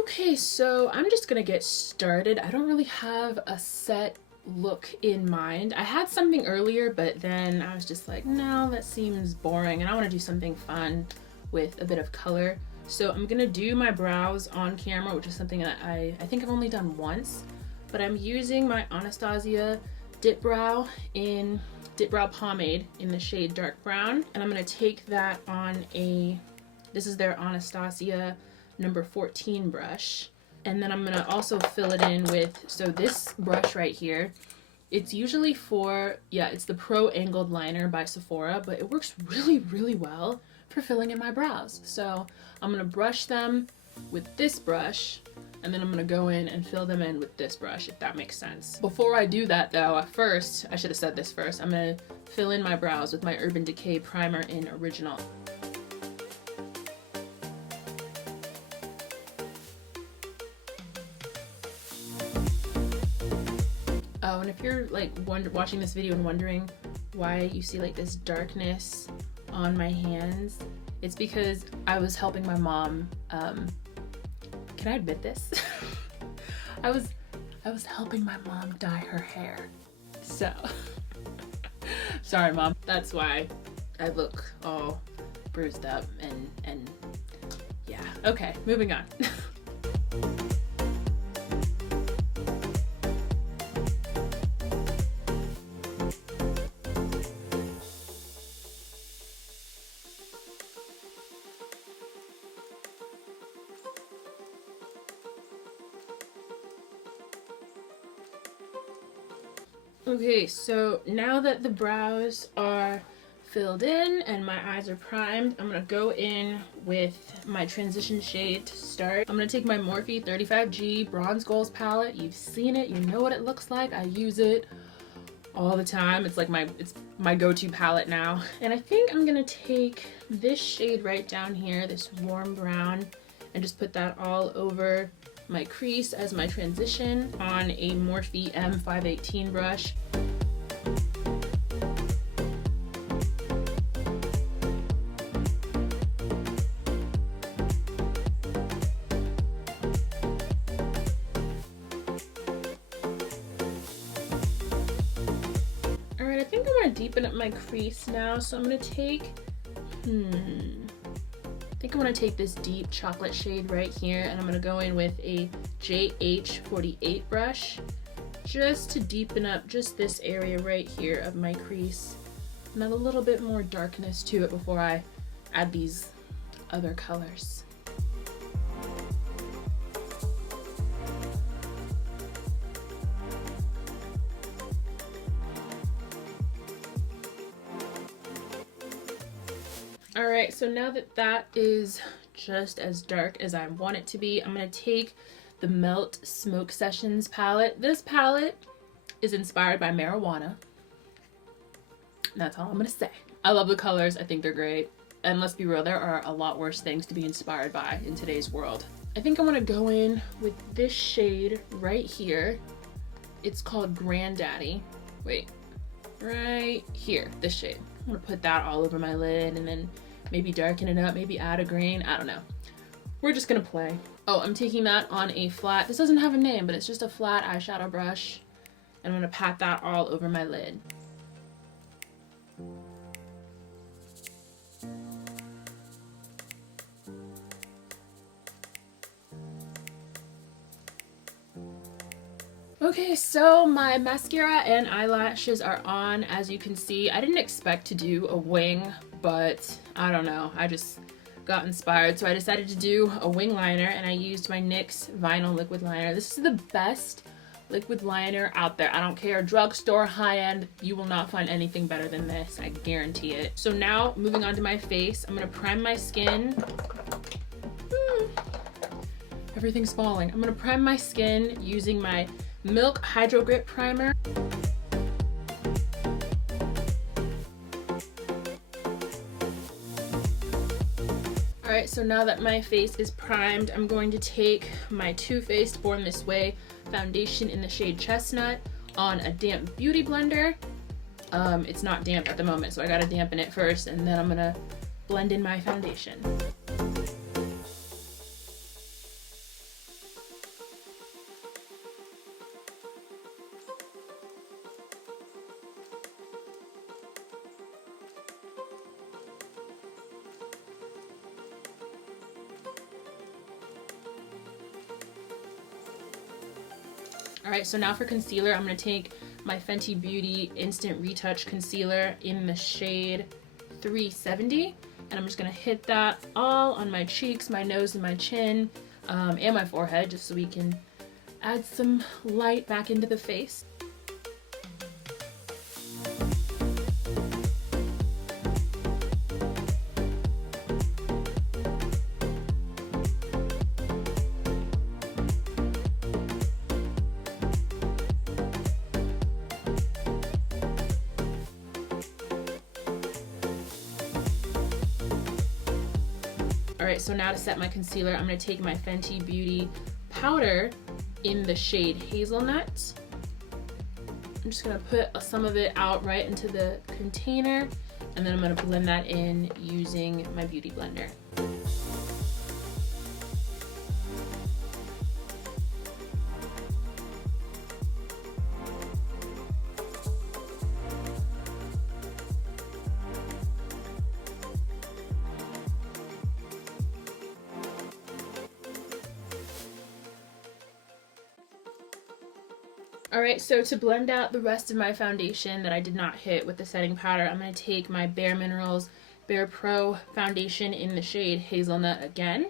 Okay, so I'm just gonna get started. I don't really have a set look in mind. I had something earlier, but then I was just like, no, that seems boring, and I want to do something fun with a bit of color. So I'm gonna do my brows on camera, which is something that I think I've only done once, but I'm using my Anastasia Dip Brow Pomade in the shade Dark Brown, and I'm gonna take that on this is their Anastasia number 14 brush, and then I'm gonna also fill it in with, so this brush right here, it's usually for, it's the Pro Angled Liner by Sephora, but it works really well for filling in my brows. So I'm gonna brush them with this brush, and then I'm gonna go in and fill them in with this brush, if that makes sense. Before I do that though, first, I should have said this first, I'm gonna fill in my brows with my Urban Decay primer in Original. Oh, and if you're like watching this video and wondering why you see like this darkness on my hands, it's because I was helping my mom, can I admit this? I was helping my mom dye her hair. So, sorry mom, that's why I look all bruised up and yeah. Okay, moving on. Okay, so now that the brows are filled in and my eyes are primed, I'm gonna go in with my transition shade to start. I'm gonna take my Morphe 35G Bronze Goals palette. You've seen it, you know what it looks like. I use it all the time. It's like it's my go-to palette now. And I think I'm gonna take this shade right down here, this warm brown, and just put that all over my crease as my transition on a Morphe M518 brush. Alright, I think I'm gonna deepen up my crease now, so I'm gonna take, I think I'm gonna take this deep chocolate shade right here, and I'm gonna go in with a JH48 brush just to deepen up just this area right here of my crease and add a little bit more darkness to it before I add these other colors. Alright, so now that that is just as dark as I want it to be, I'm going to take the Melt Smoke Sessions palette. This palette is inspired by marijuana. That's all I'm going to say. I love the colors. I think they're great. And let's be real, there are a lot worse things to be inspired by in today's world. I think I want to go in with this shade right here. It's called Granddaddy. Wait, right here, this shade. I'm going to put that all over my lid and then maybe darken it up, maybe add a grain, I don't know. We're just gonna play. Oh, I'm taking that on a flat, this doesn't have a name, but it's just a flat eyeshadow brush. And I'm gonna pat that all over my lid. Okay, so my mascara and eyelashes are on, as you can see. I didn't expect to do a wing, but I don't know, I just got inspired, so I decided to do a wing liner, and I used my NYX Vinyl Liquid Liner. This is the best liquid liner out there. I don't care, drugstore, high-end, you will not find anything better than this, I guarantee it. So now, moving on to my face, I'm gonna prime my skin. Everything's falling. I'm gonna prime my skin using my Milk Hydrogrip primer. Alright, so now that my face is primed, I'm going to take my Too Faced Born This Way foundation in the shade Chestnut on a damp beauty blender. It's not damp at the moment, so I gotta dampen it first, and then I'm gonna blend in my foundation. Alright, so now for concealer, I'm going to take my Fenty Beauty Instant Retouch Concealer in the shade 370. And I'm just going to hit that all on my cheeks, my nose, and my chin, and my forehead, just so we can add some light back into the face. Alright, so now to set my concealer, I'm going to take my Fenty Beauty powder in the shade Hazelnut. I'm just going to put some of it out right into the container, and then I'm going to blend that in using my beauty blender. Alright, so to blend out the rest of my foundation that I did not hit with the setting powder, I'm going to take my Bare Minerals Bare Pro foundation in the shade Hazelnut again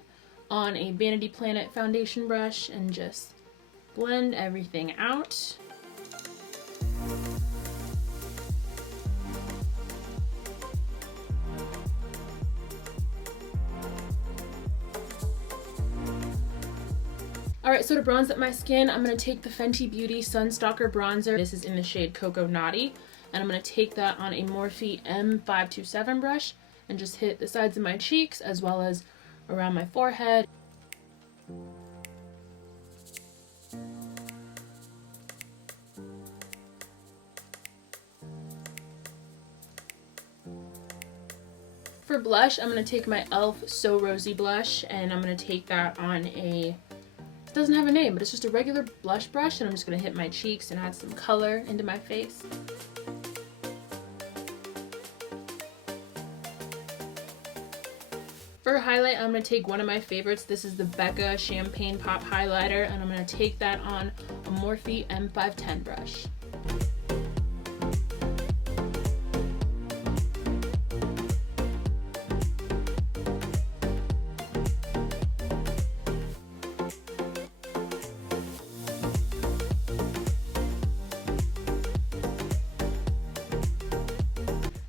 on a Vanity Planet foundation brush and just blend everything out. Alright, so to bronze up my skin, I'm going to take the Fenty Beauty Stalk'r bronzer. This is in the shade Coco Naughty. And I'm going to take that on a Morphe M527 brush and just hit the sides of my cheeks as well as around my forehead. For blush, I'm going to take my e.l.f. So Rosy blush and I'm going to take that on a... It doesn't have a name, but it's just a regular blush brush, and I'm just going to hit my cheeks and add some color into my face. For highlight, I'm going to take one of my favorites. This is the Becca Champagne Pop Highlighter, and I'm going to take that on a Morphe M510 brush.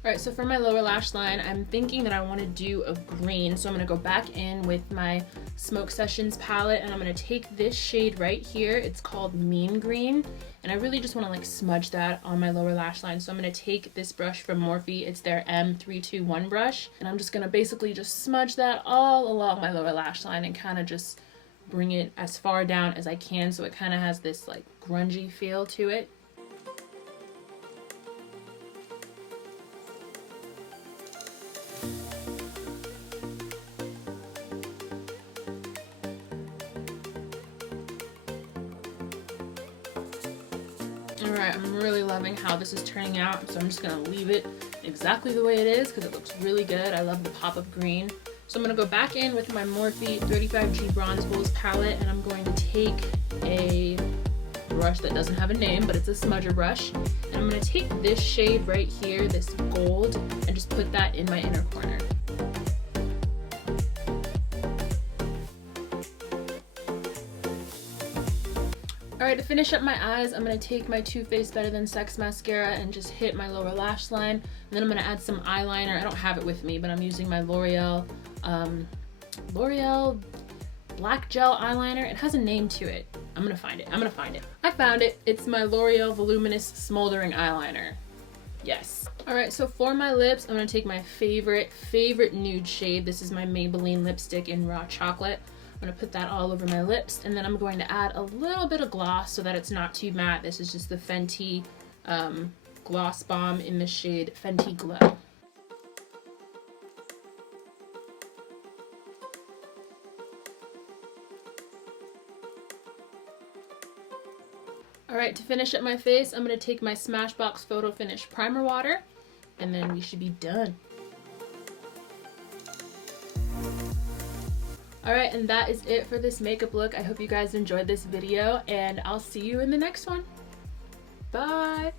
Alright, so for my lower lash line, I'm thinking that I want to do a green, so I'm going to go back in with my Smoke Sessions palette, and I'm going to take this shade right here. It's called Mean Green, and I really just want to like smudge that on my lower lash line. So I'm going to take this brush from Morphe, it's their M321 brush, and I'm just going to basically just smudge that all along my lower lash line and kind of just bring it as far down as I can so it kind of has this like grungy feel to it. Alright, I'm really loving how this is turning out, so I'm just going to leave it exactly the way it is because it looks really good. I love the pop of green. So I'm going to go back in with my Morphe 35G Bronze Bulls palette, and I'm going to take a brush that doesn't have a name, but it's a smudger brush. And I'm going to take this shade right here, this gold, and just put that in my inner corner. Alright, to finish up my eyes, I'm going to take my Too Faced Better Than Sex mascara and just hit my lower lash line. And then I'm going to add some eyeliner. I don't have it with me, but I'm using my L'Oreal Black Gel eyeliner. It has a name to it. I'm going to find it. I found it. It's my L'Oreal Voluminous Smoldering Eyeliner. Yes. Alright, so for my lips, I'm going to take my favorite nude shade. This is my Maybelline lipstick in Raw Chocolate. I'm going to put that all over my lips, and then I'm going to add a little bit of gloss so that it's not too matte. This is just the Fenty Gloss Bomb in the shade Fenty Glow. Alright, to finish up my face, I'm going to take my Smashbox Photo Finish Primer Water, and then we should be done. Alright, and that is it for this makeup look. I hope you guys enjoyed this video, and I'll see you in the next one. Bye!